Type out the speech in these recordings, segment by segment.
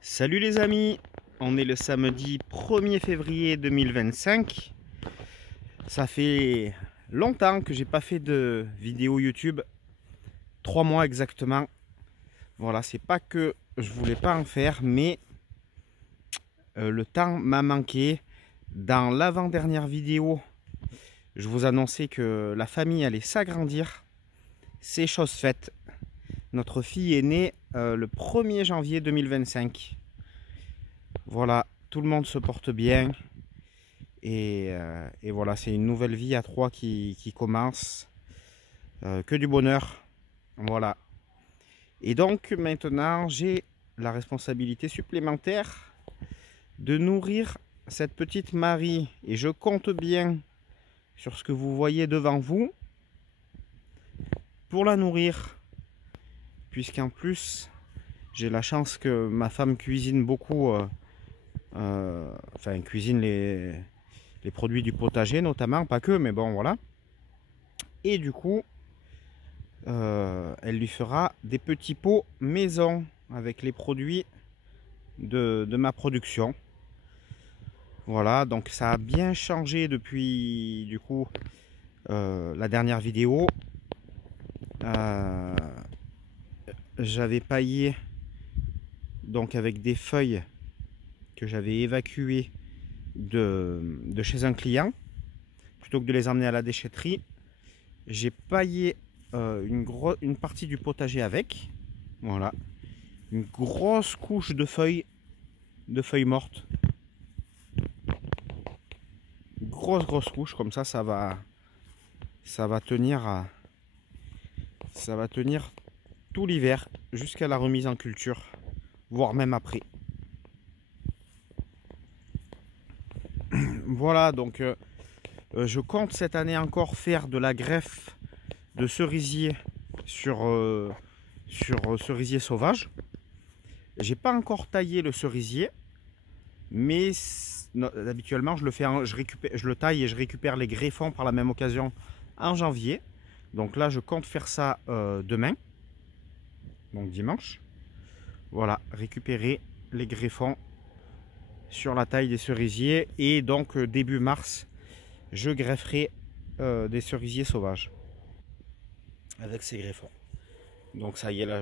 Salut les amis, on est le samedi 1er février 2025. Ça fait longtemps que j'ai pas fait de vidéo YouTube, 3 mois exactement. Voilà, c'est pas que je voulais pas en faire, mais le temps m'a manqué. Dans l'avant-dernière vidéo, je vous annonçais que la famille allait s'agrandir. C'est chose faite. Notre fille est née le 1er janvier 2025. Voilà, tout le monde se porte bien. Et voilà, c'est une nouvelle vie à trois qui commence. Que du bonheur. Voilà. Et donc maintenant, j'ai la responsabilité supplémentaire de nourrir cette petite Marie. Et je compte bien sur ce que vous voyez devant vous pour la nourrir. Puisqu'en plus, j'ai la chance que ma femme cuisine beaucoup. Enfin, cuisine les produits du potager notamment, pas que, mais bon, voilà. Et du coup, elle lui fera des petits pots maison avec les produits de ma production. Voilà, donc ça a bien changé depuis du coup la dernière vidéo. J'avais paillé donc avec des feuilles que j'avais évacuées de chez un client. Plutôt que de les emmener à la déchetterie, j'ai paillé une partie du potager avec. Voilà, une grosse couche de feuilles mortes. Grosse couche, comme ça va tenir tout l'hiver jusqu'à la remise en culture, voire même après. Voilà, donc je compte cette année encore faire de la greffe de cerisier sur cerisier sauvage. J'ai pas encore taillé le cerisier, mais habituellement je le taille et je récupère les greffons par la même occasion en janvier. Donc là je compte faire ça demain, donc dimanche. Voilà, récupérer les greffons sur la taille des cerisiers, et donc début mars je grefferai des cerisiers sauvages avec ces greffons. Donc ça y est, là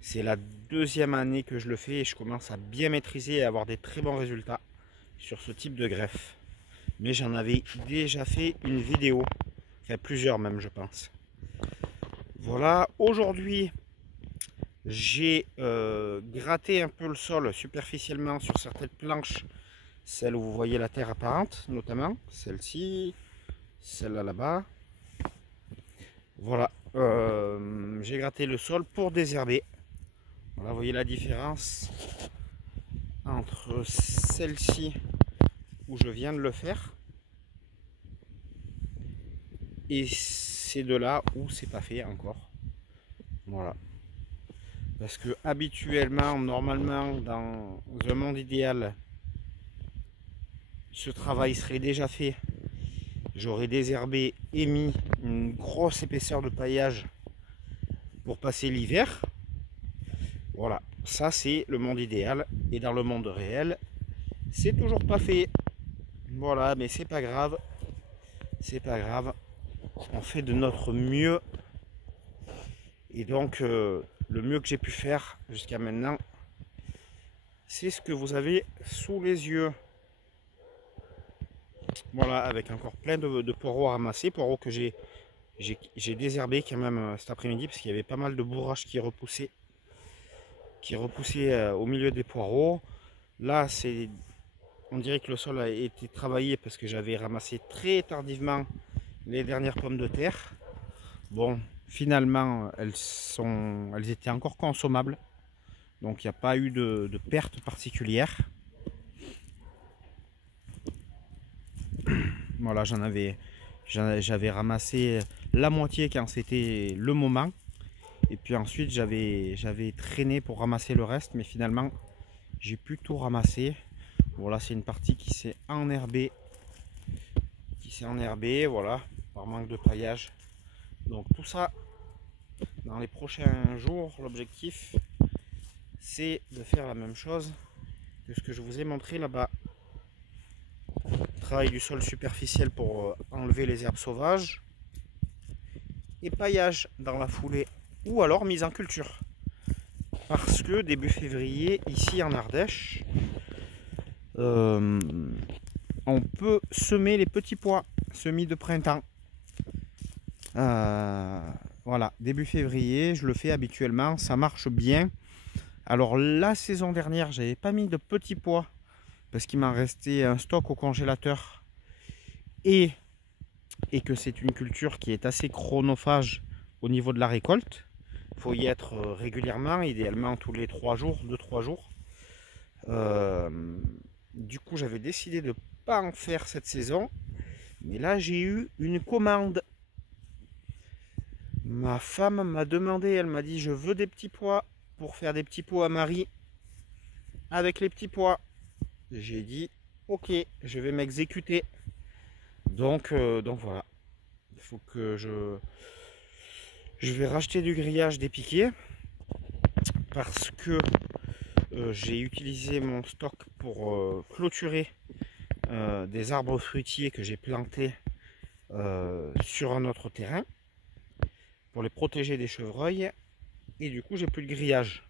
c'est la deuxième année que je le fais et je commence à bien maîtriser et à avoir des très bons résultats sur ce type de greffe. Mais j'en avais déjà fait une vidéo, enfin plusieurs même, je pense. Voilà, aujourd'hui j'ai gratté un peu le sol superficiellement sur certaines planches, celles où vous voyez la terre apparente, notamment celle-ci, celle-là là-bas. Voilà, j'ai gratté le sol pour désherber. Voilà, vous voyez la différence entre celle-ci où je viens de le faire et ces deux-là où c'est pas fait encore. Voilà. Parce que habituellement, normalement, dans un monde idéal, ce travail serait déjà fait. J'aurais désherbé et mis une grosse épaisseur de paillage pour passer l'hiver. Voilà, ça c'est le monde idéal. Et dans le monde réel, c'est toujours pas fait. Voilà, mais c'est pas grave. C'est pas grave. On fait de notre mieux. Et donc, le mieux que j'ai pu faire jusqu'à maintenant, c'est ce que vous avez sous les yeux. Voilà, avec encore plein de poireaux à ramasser. Poireaux que j'ai désherbé quand même cet après-midi, parce qu'il y avait pas mal de bourrages qui repoussaient au milieu des poireaux. Là, on dirait que le sol a été travaillé parce que j'avais ramassé très tardivement les dernières pommes de terre. Bon, finalement, elles étaient encore consommables. Donc, il n'y a pas eu de perte particulière. Voilà, j'avais ramassé la moitié quand c'était le moment. Et puis ensuite, j'avais traîné pour ramasser le reste. Mais finalement, j'ai pu tout ramasser. Voilà, c'est une partie qui s'est enherbée. Voilà, par manque de paillage. Donc tout ça, dans les prochains jours, l'objectif, c'est de faire la même chose que ce que je vous ai montré là-bas. Travail du sol superficiel pour enlever les herbes sauvages. Et paillage dans la foulée. Ou alors mise en culture. Parce que début février, ici en Ardèche, on peut semer les petits pois, semis de printemps. Voilà, début février, je le fais habituellement, ça marche bien. Alors la saison dernière, j'avais pas mis de petits pois parce qu'il m'en restait un stock au congélateur et que c'est une culture qui est assez chronophage au niveau de la récolte. Il faut y être régulièrement, idéalement tous les 3 jours, 2-3 jours. Du coup, j'avais décidé de ne pas en faire cette saison. Mais là, j'ai eu une commande. Ma femme m'a demandé, elle m'a dit, je veux des petits pois pour faire des petits pois à Marie avec les petits pois. J'ai dit, ok, je vais m'exécuter. Donc voilà. Il faut que je vais racheter du grillage des piquets parce que j'ai utilisé mon stock pour clôturer des arbres fruitiers que j'ai plantés sur un autre terrain pour les protéger des chevreuils, et du coup j'ai plus de grillage.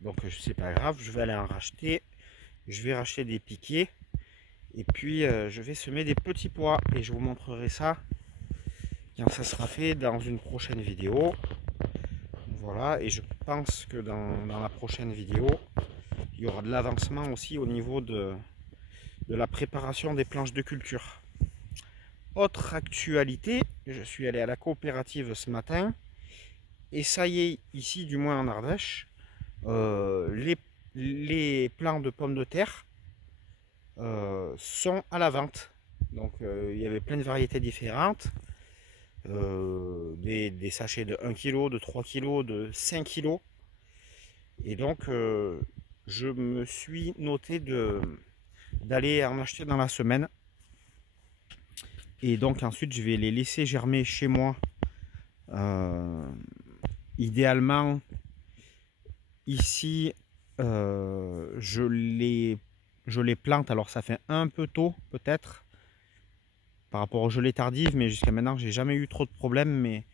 Donc c'est pas grave, je vais aller en racheter. Je vais racheter des piquets et puis je vais semer des petits pois et je vous montrerai ça quand ça sera fait dans une prochaine vidéo. Voilà, et je pense que dans la prochaine vidéo il y aura de l'avancement aussi au niveau de la préparation des planches de culture. Autre actualité, je suis allé à la coopérative ce matin et ça y est, ici du moins en Ardèche, les plants de pommes de terre sont à la vente. Donc il y avait plein de variétés différentes, des sachets de 1 kg, de 3 kg, de 5 kg. Et donc je me suis noté d'aller en acheter dans la semaine. Et donc ensuite je vais les laisser germer chez moi. Idéalement ici je les plante, alors ça fait un peu tôt peut-être par rapport aux gelées tardives, mais jusqu'à maintenant j'ai jamais eu trop de problèmes. Mais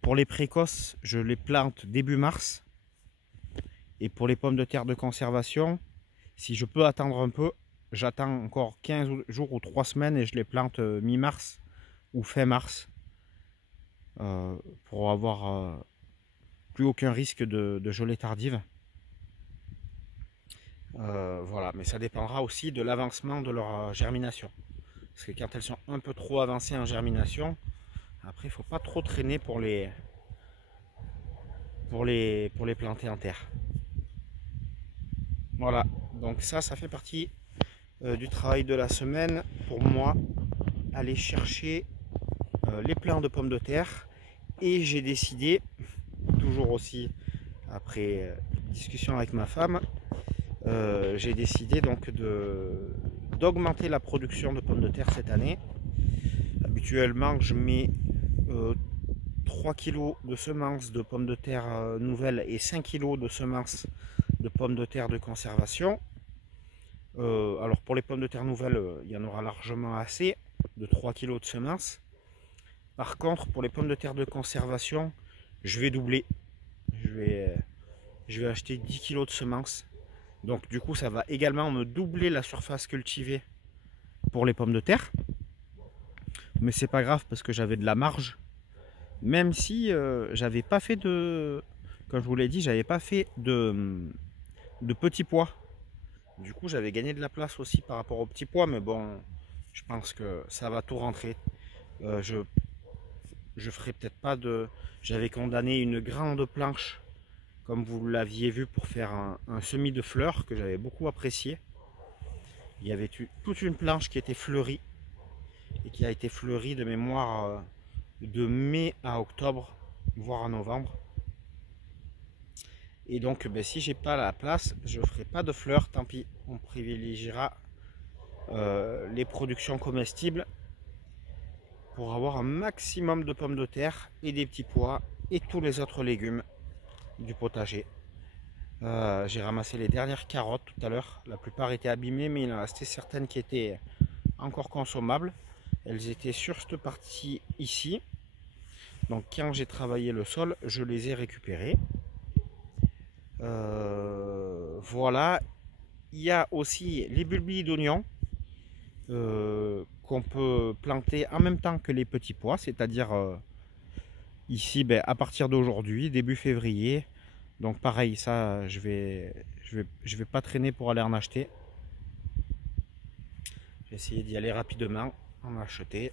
pour les précoces je les plante début mars, et pour les pommes de terre de conservation, si je peux attendre un peu, j'attends encore 15 jours ou 3 semaines et je les plante mi-mars ou fin mars pour avoir plus aucun risque de gelée tardive. Voilà, mais ça dépendra aussi de l'avancement de leur germination. Parce que quand elles sont un peu trop avancées en germination, après il ne faut pas trop traîner pour les planter en terre. Voilà, donc ça fait partie du travail de la semaine pour moi, aller chercher les plants de pommes de terre. Et j'ai décidé, toujours aussi après discussion avec ma femme, j'ai décidé donc d'augmenter la production de pommes de terre cette année. Habituellement je mets 3 kg de semences de pommes de terre nouvelles et 5 kg de semences de pommes de terre de conservation. Alors pour les pommes de terre nouvelles, il y en aura largement assez, de 3 kg de semences. Par contre, pour les pommes de terre de conservation, je vais doubler. Je vais acheter 10 kg de semences. Donc du coup, ça va également me doubler la surface cultivée pour les pommes de terre. Mais c'est pas grave parce que j'avais de la marge. Même si j'avais pas fait comme je vous l'ai dit, j'avais pas fait de petits pois. Du coup, j'avais gagné de la place aussi par rapport aux petits pois. Mais bon, je pense que ça va tout rentrer. Je ferai peut-être pas de... J'avais condamné une grande planche, comme vous l'aviez vu, pour faire un semis de fleurs que j'avais beaucoup apprécié. Il y avait toute une planche qui était fleurie et qui a été fleurie de mémoire de mai à octobre, voire en novembre. Et donc si j'ai pas la place, je ferai pas de fleurs, tant pis. On privilégiera les productions comestibles pour avoir un maximum de pommes de terre et des petits pois et tous les autres légumes du potager. J'ai ramassé les dernières carottes tout à l'heure. La plupart étaient abîmées, mais il en restait certaines qui étaient encore consommables. Elles étaient sur cette partie ici. Donc quand j'ai travaillé le sol, je les ai récupérées. Voilà. Il y a aussi les bulbilles d'oignons qu'on peut planter en même temps que les petits pois, c'est-à-dire ici à partir d'aujourd'hui, début février. Donc pareil, ça je vais pas traîner pour aller en acheter. J'ai essayé d'y aller rapidement, en acheter.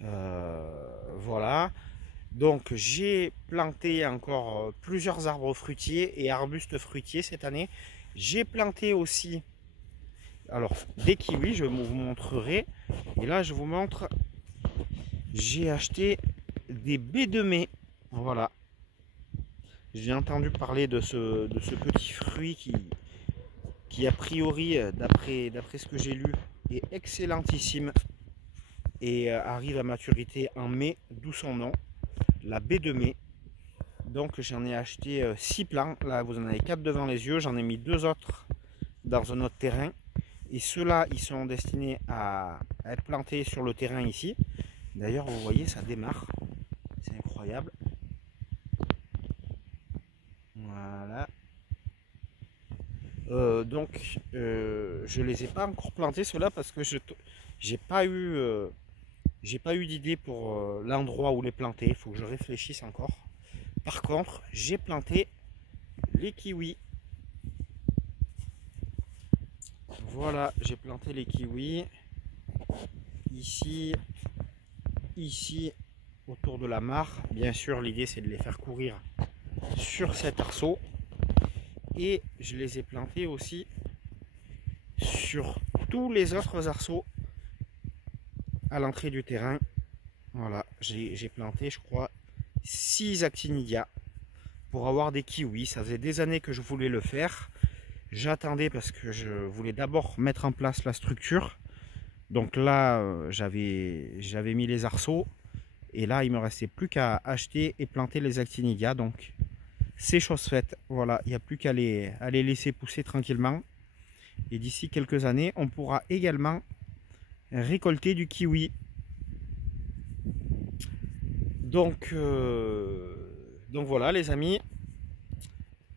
Voilà. Donc j'ai planté encore plusieurs arbres fruitiers et arbustes fruitiers cette année. J'ai planté aussi alors des kiwis, je vous montrerai. Et là je vous montre, j'ai acheté des baies de mai. Voilà. J'ai entendu parler de ce petit fruit qui a priori, d'après ce que j'ai lu, est excellentissime et arrive à maturité en mai, d'où son nom, la baie de mai. Donc j'en ai acheté 6 plants, là vous en avez 4 devant les yeux, j'en ai mis 2 autres dans un autre terrain. Et ceux-là, ils sont destinés à être plantés sur le terrain ici. D'ailleurs, vous voyez, ça démarre, c'est incroyable. Voilà. Donc je les ai pas encore plantés ceux-là parce que j'ai pas eu d'idée pour l'endroit où les planter. Il faut que je réfléchisse encore. Par contre, j'ai planté les kiwis. Voilà, j'ai planté les kiwis ici, ici, autour de la mare. Bien sûr, l'idée c'est de les faire courir sur cet arceau. Et je les ai plantés aussi sur tous les autres arceaux à l'entrée du terrain. Voilà, j'ai planté, je crois, 6 actinidia pour avoir des kiwis. Ça faisait des années que je voulais le faire. J'attendais parce que je voulais d'abord mettre en place la structure. Donc là, j'avais mis les arceaux. Et là, il me restait plus qu'à acheter et planter les actinidia. Donc, c'est chose faite. Voilà, il n'y a plus qu'à les laisser pousser tranquillement. Et d'ici quelques années, on pourra également récolter du kiwi. Donc voilà les amis.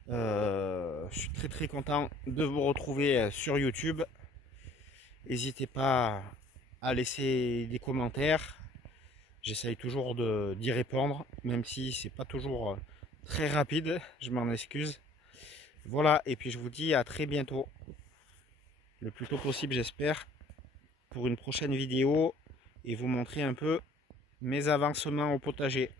Je suis très content de vous retrouver sur YouTube. N'hésitez pas à laisser des commentaires. J'essaye toujours d'y répondre, même si c'est pas toujours très rapide, je m'en excuse. Voilà, et puis je vous dis à très bientôt, le plus tôt possible j'espère, pour une prochaine vidéo et vous montrer un peu mes avancements au potager.